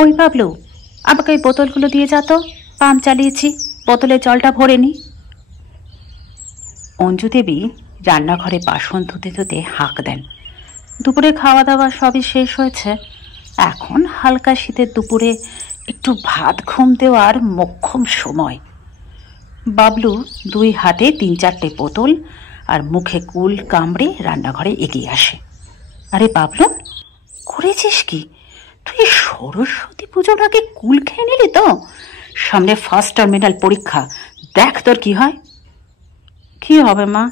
ওই বাবলু, আমাকে ওই বোতলগুলো দিয়ে যা তো। পাম্প চালিয়েছি, বোতলে জলটা ভরে নি। অঞ্জু দেবী রান্নাঘরে বাসন ধুতে ধুতে হাঁক দেন। দুপুরে খাওয়া দাওয়া সবই শেষ হয়েছে। এখন হালকা শীতের দুপুরে একটু ভাত ঘুম দেওয়ার মোক্ষম সময়। বাবলু দুই হাতে 3-4টে বোতল আর মুখে কুল কামড়ে রান্নাঘরে এগিয়ে আসে। আরে বাবলু, করেছিস কি তুই? সরস্বতী পুজোর আগে কুল খেয়ে নিলি তো? সামনে ফার্স্ট টার্মিনাল পরীক্ষা, দেখ তোর কি হয়। কি হবে মা,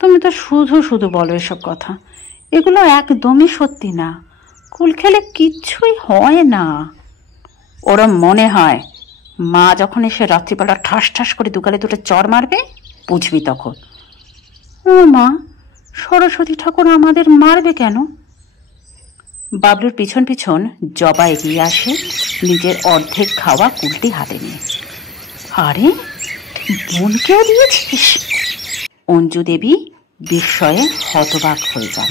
তুমি তো শুধু শুধু বলো এসব কথা। এগুলো একদমই সত্যি না। কুল খেলে কিচ্ছুই হয় না। ওরম মনে হয়। মা যখন এসে রাত্রিবেলা ঠাস ঠাস করে দুগালে দুটো চড় মারবে, বুঝবি তখন। ও মা, সরস্বতী ঠাকুর আমাদের মারবে কেন? বাবলুর পিছন পিছন জবা এগিয়ে আসে, নিজের অর্ধেক খাওয়া কুলটি হাতে নিয়ে। আরে, বোনকেও দিয়েছিস? অঞ্জু দেবী বিস্ময়ে হতবাক হয়ে যান।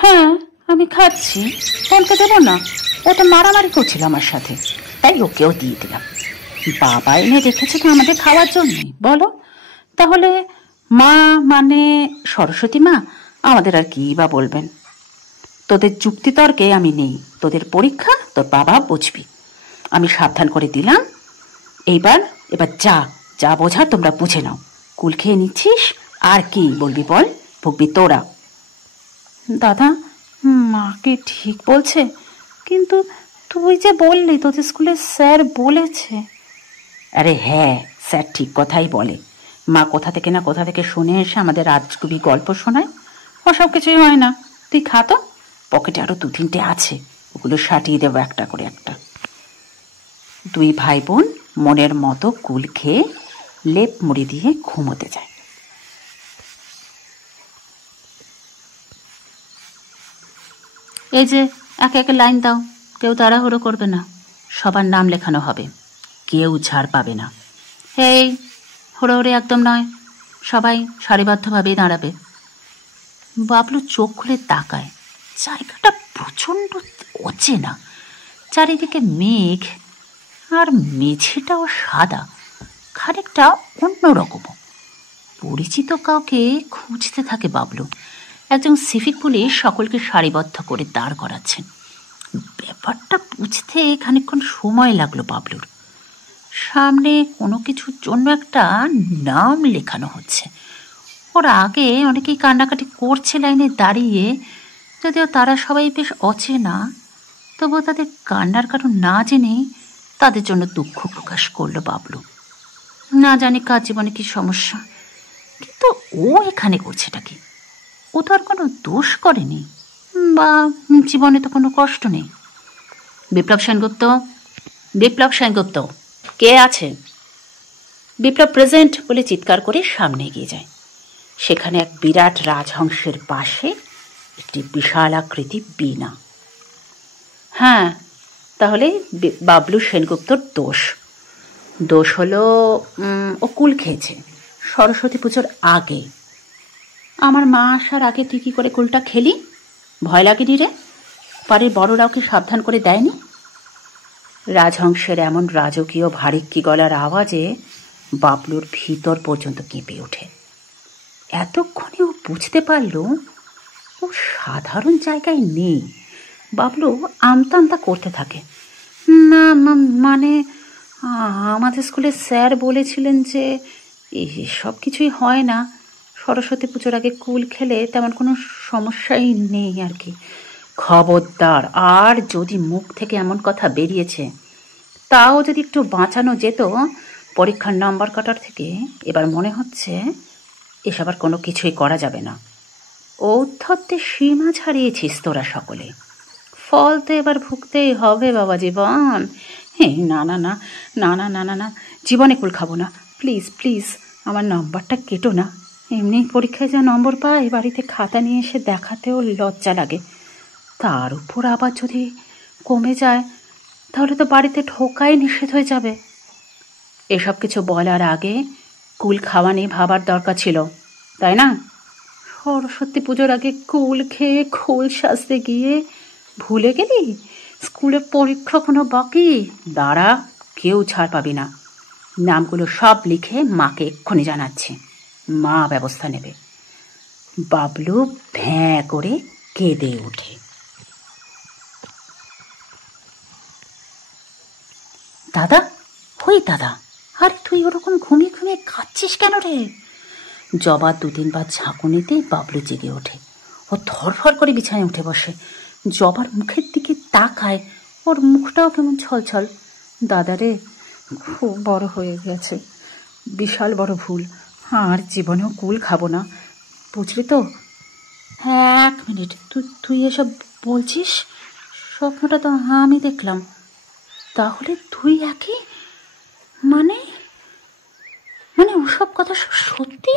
হ্যাঁ, আমি খাচ্ছি, বোনকে দেব না? ওটা মারামারি করছিল আমার সাথে, তাই ওকেও দিয়ে দিলাম। বাবা এনে রেখেছে তো আমাদের খাওয়ার জন্যে, বলো। তাহলে মা মানে সরস্বতী মা আমাদের আর কি বা বলবেন? তোদের যুক্তিতর্কে আমি নেই। তোদের পরীক্ষা, তোর বাবা বুঝবি। আমি সাবধান করে দিলাম। এবার যা যা বোঝা তোমরা বুঝে নাও। কুল খেয়ে নিচ্ছিস, আর কি বলবি বল? ভুগবি তোরা। দাদা, মা কি ঠিক বলছে? কিন্তু তুই যে বললি তোদের স্কুলে স্যার বলেছে। আরে হ্যাঁ, স্যার ঠিক কথাই বলে। মা কোথা থেকে না কোথা থেকে শুনে এসে আমাদের রাজকবি গল্প শোনায়। ওসব কিছুই হয় না। তুই খা তো, পকেটে আরো 2-3টে আছে, ওগুলো সাটিয়ে দেবো একটা করে একটা। দুই ভাই বোন মনের মতো কুল খেয়ে লেপ মুড়ি দিয়ে ঘুমোতে যায়। এই যে একে একে লাইন দাও, কেউ তাড়াহুড়ো করবে না। সবার নাম লেখানো হবে, কেউ ছাড় পাবে না। এই হুড়োহুড়ি একদম নয়, সবাই সারিবদ্ধভাবেই দাঁড়াবে। বাবলু চোখ খুলে তাকায়। জায়গাটা প্রচণ্ড অচেনা। চারিদিকে মেঘ, আর মেঝেটাও সাদা, খানিকটা অন্যরকম। পরিচিত কাউকে খুঁজতে থাকে বাবলু। একজন সিভিক পুলিশ সকলকে সারিবদ্ধ করে দাঁড় করাচ্ছেন। ব্যাপারটা বুঝতে খানিকক্ষণ সময় লাগলো বাবলুর। সামনে কোনো কিছুর জন্য একটা নাম লেখানো হচ্ছে। ওর আগে অনেকেই কান্নাকাটি করছে লাইনে দাঁড়িয়ে, যদিও তারা সবাই বেশ অচেনা। তবুও তাদের কান্নার কারণ না জেনে তাদের জন্য দুঃখ প্রকাশ করলো বাবলু। না জানি কার জীবনে কি সমস্যা, কিন্তু ও এখানে করছেটা কি? ও তো আর কোনো দোষ করেনি, বা জীবনে তো কোনো কষ্ট নেই। বিপ্লব সেনগুপ্ত, বিপ্লব সেনগুপ্ত, কে আছে? বিপ্লব প্রেজেন্ট বলে চিৎকার করে সামনে এগিয়ে যায়। সেখানে এক বিরাট রাজহংসের পাশে একটি বিশাল আকৃতি বীণা। হ্যাঁ, তাহলে বাবলু সেনগুপ্তর দোষ। দোষ হলো ও কুল খেয়েছে সরস্বতী পুজোর আগে। আমার মা আসার আগে তুই কি করে কুলটা খেলি? ভয় লাগেনি রে? বাড়ির বড়রা ওকে সাবধান করে দেয়নি? রাজহংসের এমন রাজকীয় ভারিক্কি গলার আওয়াজে বাবলুর ভিতর পর্যন্ত কেঁপে ওঠে। এতক্ষণে ও বুঝতে পারল ও সাধারণ জায়গায় নেই। বাবলু আমতা আমতা করতে থাকে। না মানে আমাদের স্কুলে স্যার বলেছিলেন যে সব কিছুই হয় না, সরস্বতী পুজোর আগে কুল খেলে তেমন কোনো সমস্যাই নেই আর কি। খবরদার, আর যদি মুখ থেকে এমন কথা বেরিয়েছে, তাও যদি একটু বাঁচানো যেত পরীক্ষার নাম্বার কাটার থেকে, এবার মনে হচ্ছে এসব আর কোনো কিছুই করা যাবে না। ঔদ্ধত্যে সীমা ছাড়িয়েছিস তোরা সকলে, ফল তো এবার ভুগতেই হবে বাবা জীবন। হ্যাঁ, না না না না না না না না, জীবনে কুল খাবো না, প্লিজ প্লিজ, আমার নম্বরটা কেটো না। এমনি পরীক্ষায় যা নম্বর পাই, বাড়িতে খাতা নিয়ে এসে দেখাতেও লজ্জা লাগে। তার উপর আবার যদি কমে যায়, তাহলে তো বাড়িতে ঢোকাই নিষেধ হয়ে যাবে। এসব কিছু বলার আগে কুল খাওয়া নিয়ে ভাবার দরকার ছিল, তাই না? সরস্বতী পুজোর আগে কুল খেয়ে খোল সাজতে গিয়ে ভুলে গেলি স্কুলে পরীক্ষা কোনো বাকি? দাঁড়া, কেউ ছাড় পাবি না। নামগুলো সব লিখে মাকে এক্ষুনি জানাচ্ছি, মা ব্যবস্থা নেবে। বাবলু ভ্যাঁ করে কেঁদে ওঠে। দাদা, ওই দাদা, আরে তুই ওরকম ঘুমিয়ে ঘুমিয়ে কাঁদছিস কেন রে? জবা 2-3 বার ঝাঁকুনিতেই বাবলু জেগে ওঠে। ও ধরফর করে বিছানায় উঠে বসে, জবার মুখের দিকে তাকায়। ওর মুখটাও কেমন ছলছল। দাদারে, খুব বড় হয়ে গেছে, বিশাল বড় ভুল, আর জীবনেও কুল খাবো না, বুঝলি তো? হ্যাঁ, 1 মিনিট, তুই এসব বলছিস? স্বপ্নটা তো আমি দেখলাম। তাহলে তুই একই, মানে ওসব কথা সত্যি?